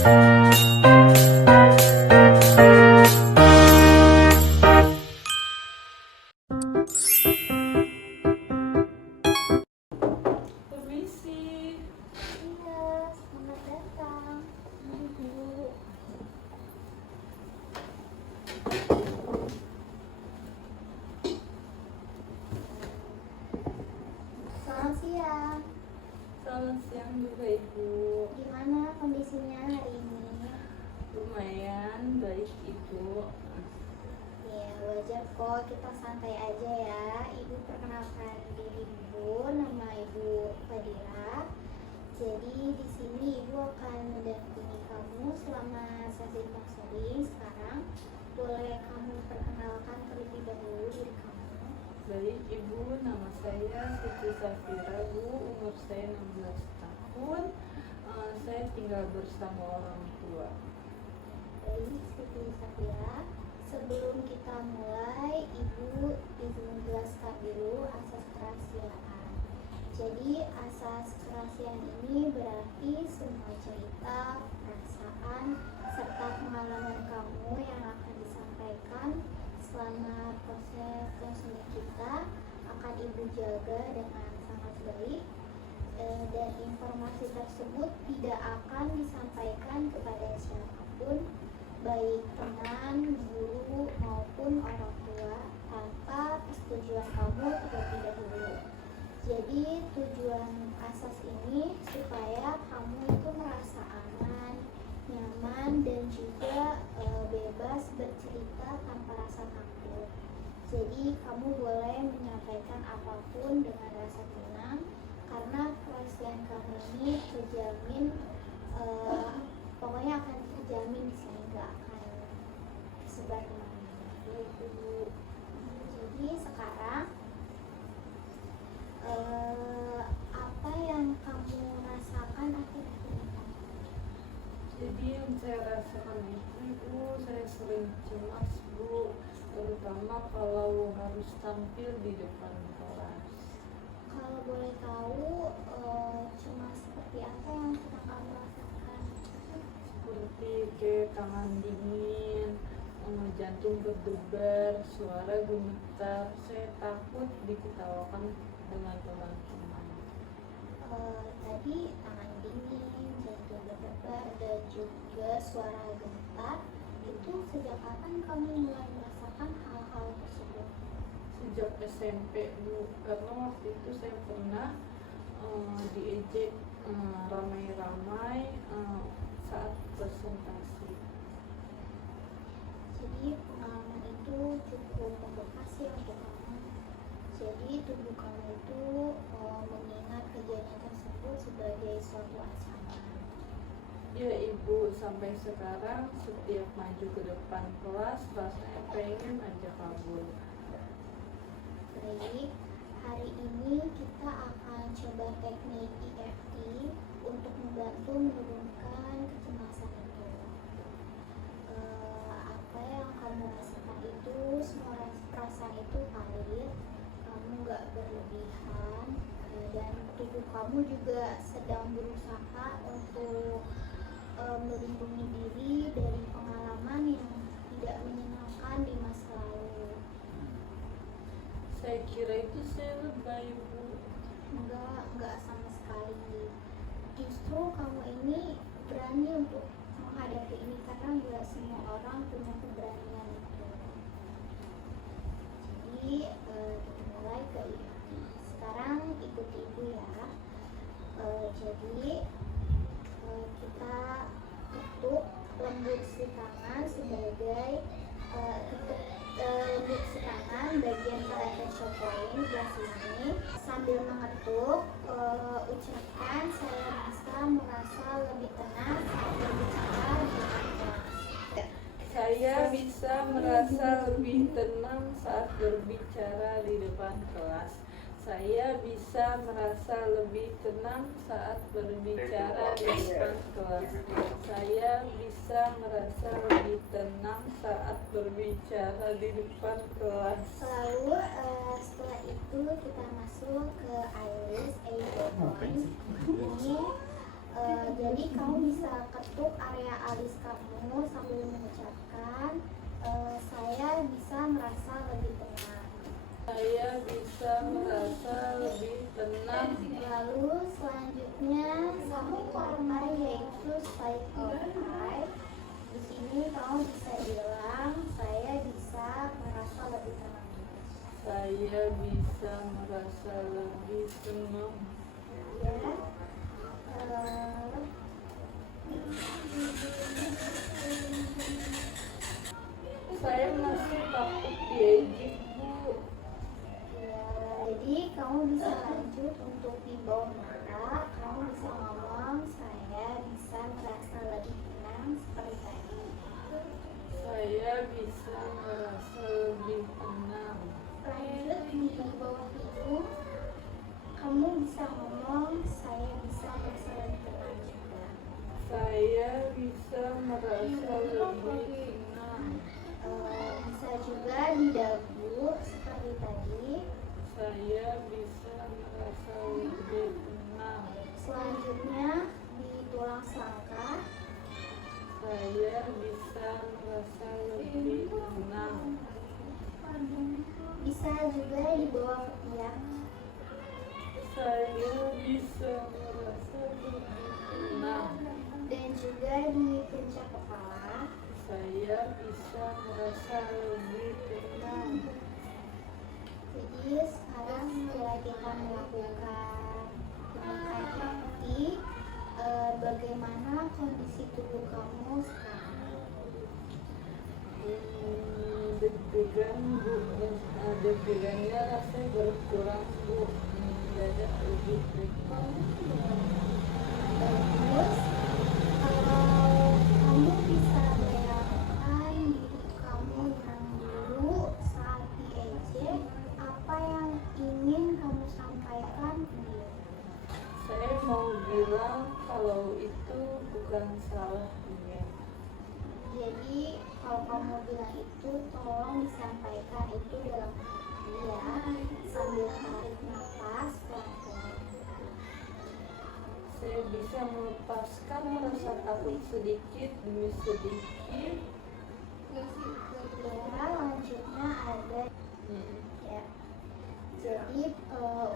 Permisi. Iya, selamat datang. Duduk. Selamat siang. Selamat siang juga Ibu. Gimana kondisinya hari ini? Lumayan baik Ibu. Ya, wajar kok, kita santai aja ya. Ibu perkenalkan diri Ibu, nama Ibu Fadila. Jadi di sini Ibu akan mendampingi kamu selama sesi konseling. Sekarang boleh kamu perkenalkan terlebih dahulu diri kamu. Baik Ibu, nama saya Siti Safira Bu, umur saya 16 tahun. Saya tinggal bersama orang tua. Baik, Siti Safira. Sebelum kita mulai, Ibu izin jelaskan dulu asas kerahasiaan. Jadi asas kerahasiaan ini berarti semua cerita, perasaan, serta pengalaman kamu yang akan disampaikan selama proses konseling kita akan Ibu jaga dengan sangat baik, dan informasi tersebut tidak akan disampaikan kepada siapapun, baik teman, guru, maupun orang tua tanpa persetujuan kamu terlebih dahulu. Jadi tujuan asas ini supaya kamu itu merasa aman, nyaman, dan juga bebas bercerita tanpa rasa takut. Jadi kamu boleh menyampaikan apapun dengan rasa tenang karena kerahasiaan kamu ini terjamin, pokoknya akan terjamin di sini, nggak akan sebar kemana-mana. Jadi sekarang apa yang kamu rasakan akhir-akhir ini? Jadi yang saya rasakan itu Ibu, saya sering cemas Bu, terutama kalau harus tampil di depan kelas. Kalau boleh tahu, cemas seperti apa yang sedang kamu rasakan? Seperti kayak tangan dingin, jantung berdebar, suara gemetar. Saya takut diketawakan dengan teman-teman. Tadi tangan dingin, jantung berdebar, dan juga suara gemetar. Itu sejak kapan kamu mulai merasakan hal-hal tersebut? Sejak SMP Bu, karena waktu itu saya pernah diejek ramai-ramai saat presentasi. Jadi pengalaman itu cukup membekas ya untuk kamu. Jadi tubuh kamu itu mengingat kejadian tersebut sebagai suatu ancaman. Ya Ibu, sampai sekarang setiap maju ke depan kelas rasanya pengen aja kabur. Baik, hari ini kita akan coba teknik EFT untuk membantu menurunkan kecemasan itu. Apa yang kamu rasakan itu, semua perasaan itu valid, kamu nggak berlebihan, dan tubuh kamu juga sedang berusaha untuk melindungi diri dari pengalaman yang tidak menyenangkan di masa lalu. Saya kira itu saya lebay Bu. Enggak sama sekali. Justru kamu ini berani untuk menghadapi ini karena enggak semua orang punya keberanian itu. Jadi kita mulai ke EFT. Sekarang ikuti Ibu ya. Jadi kita ketuk lembut si tangan sebagai ketuk lembut si tangan bagian pada tension point di sini, sambil mengetuk ucapkan saya bisa merasa lebih tenang saat berbicara dengan kelas. Saya bisa merasa lebih tenang saat berbicara di depan kelas. Saya bisa merasa lebih tenang saat berbicara di depan kelas. Saya bisa merasa lebih tenang saat berbicara di depan kelas. Lalu setelah itu kita masuk ke iris 8 point. Ini Jadi kamu bisa ketuk area alis kamu sambil mengucapkan saya bisa merasa lebih tenang. Saya bisa merasa lebih tenang. Lalu selanjutnya sambung partai yaitu side of eye. Di sini kamu bisa bilang saya bisa merasa lebih tenang. Saya bisa merasa lebih tenang. Ya. Saya masih takut diejek, Bu. Ya, jadi kamu bisa lanjut untuk di bawah mata. Kamu bisa ngomong saya bisa merasa lebih tenang seperti tadi. Saya bisa merasa lebih tenang. Lanjut di bawah hidung. Kamu bisa ngomong saya bisa merasa lebih tenang juga. Saya bisa merasa lebih tenang. Bisa juga di dagu seperti tadi. Saya bisa merasa lebih tenang. Selanjutnya di tulang selangkah. Saya bisa merasa lebih tenang. Bisa juga di bawah ketiak. Saya bisa merasa lebih tenang. Dan juga di puncak kepala. Saya bisa merasa lebih tenang. Jadi sekarang setelah kita melakukan tindakan hati, bagaimana kondisi tubuh kamu sekarang? Deg-degan, Bu. Deg-degannya rasanya berkurang, Bu. Dada lebih ringan. Terus kalau kamu bisa bayangkan diri kamu yang dulu saat diejek, apa yang ingin kamu sampaikan ke dia? Saya mau bilang kalau itu bukan salah dia. Jadi kalau kamu bilang itu tolong disampaikan itu dalam dia sambil tarik nafas pelan-pelan. Saya bisa melepaskan rasa takut sedikit demi sedikit. Ya, lanjutnya ada ya. Jadi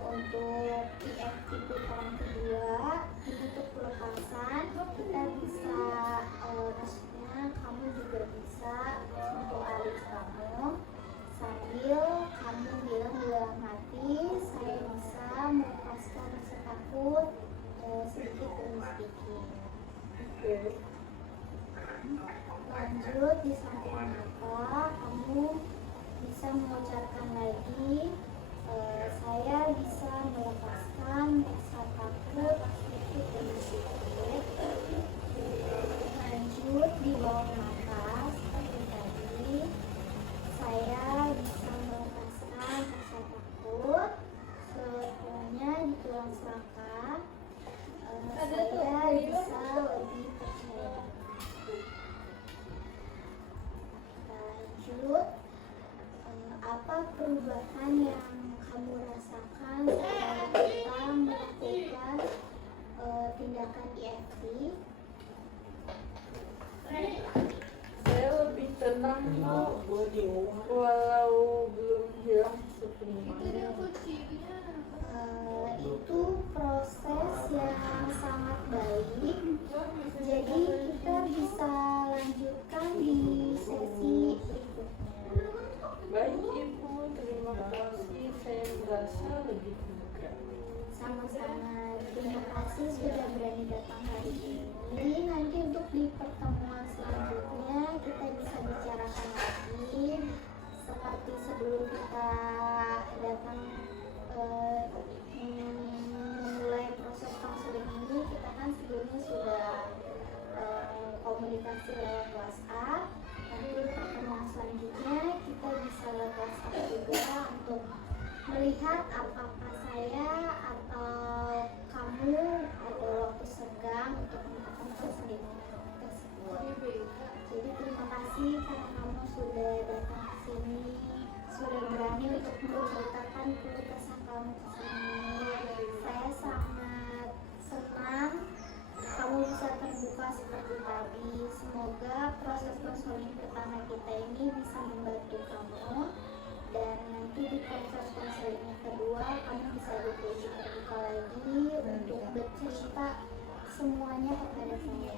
untuk EFT putaran kedua untuk pelepasan kita bisa maksudnya kamu juga bisa untuk alis kamu sambil kamu bilang dalam hati saya bisa melepaskan rasa takut sedikit demi sedikit. Oke. Lanjut di samping mata kamu bisa mengucapkan lagi saya bisa melepaskan rasa takut sedikit demi sedikit. Lanjut di bawah mata seperti tadi saya bisa melepaskan rasa takut. Selanjutnya di tulang selangkah saya bisa lebih percaya. Lanjut, apa perubahan yang kamu rasakan setelah kita melakukan tindakan EFT? Saya lebih tenang, Bu. Walau belum hilang sepenuhnya. Itu proses yang sangat baik. Jadi kita bisa lanjutkan di sesi berikutnya. Baik, Ibu. Terima kasih. Saya merasa lebih lega. Sama-sama, terima kasih sudah berani datang hari ini. Nanti untuk di pertemuan selanjutnya kita bisa bicarakan lagi seperti sebelum kita datang memulai proses konseling ini. Kita kan sebelumnya sudah komunikasi lewat WhatsApp. Nanti pertemuan selanjutnya kita bisa lewat WhatsApp juga untuk melihat apakah saya atau kamu ada waktu senggang untuk melakukan konseling tersebut. Jadi terima kasih karena kamu sudah datang ke sini, sudah berani untuk menceritakan keluh kesah kamu ke sini. Saya sangat senang kamu bisa bisa terbuka seperti tadi. Semoga proses konseling pertama kita ini bisa membantu kamu, dan nanti di proses konseling yang kedua kamu bisa lebih terbuka lagi untuk bercerita semuanya kepada saya.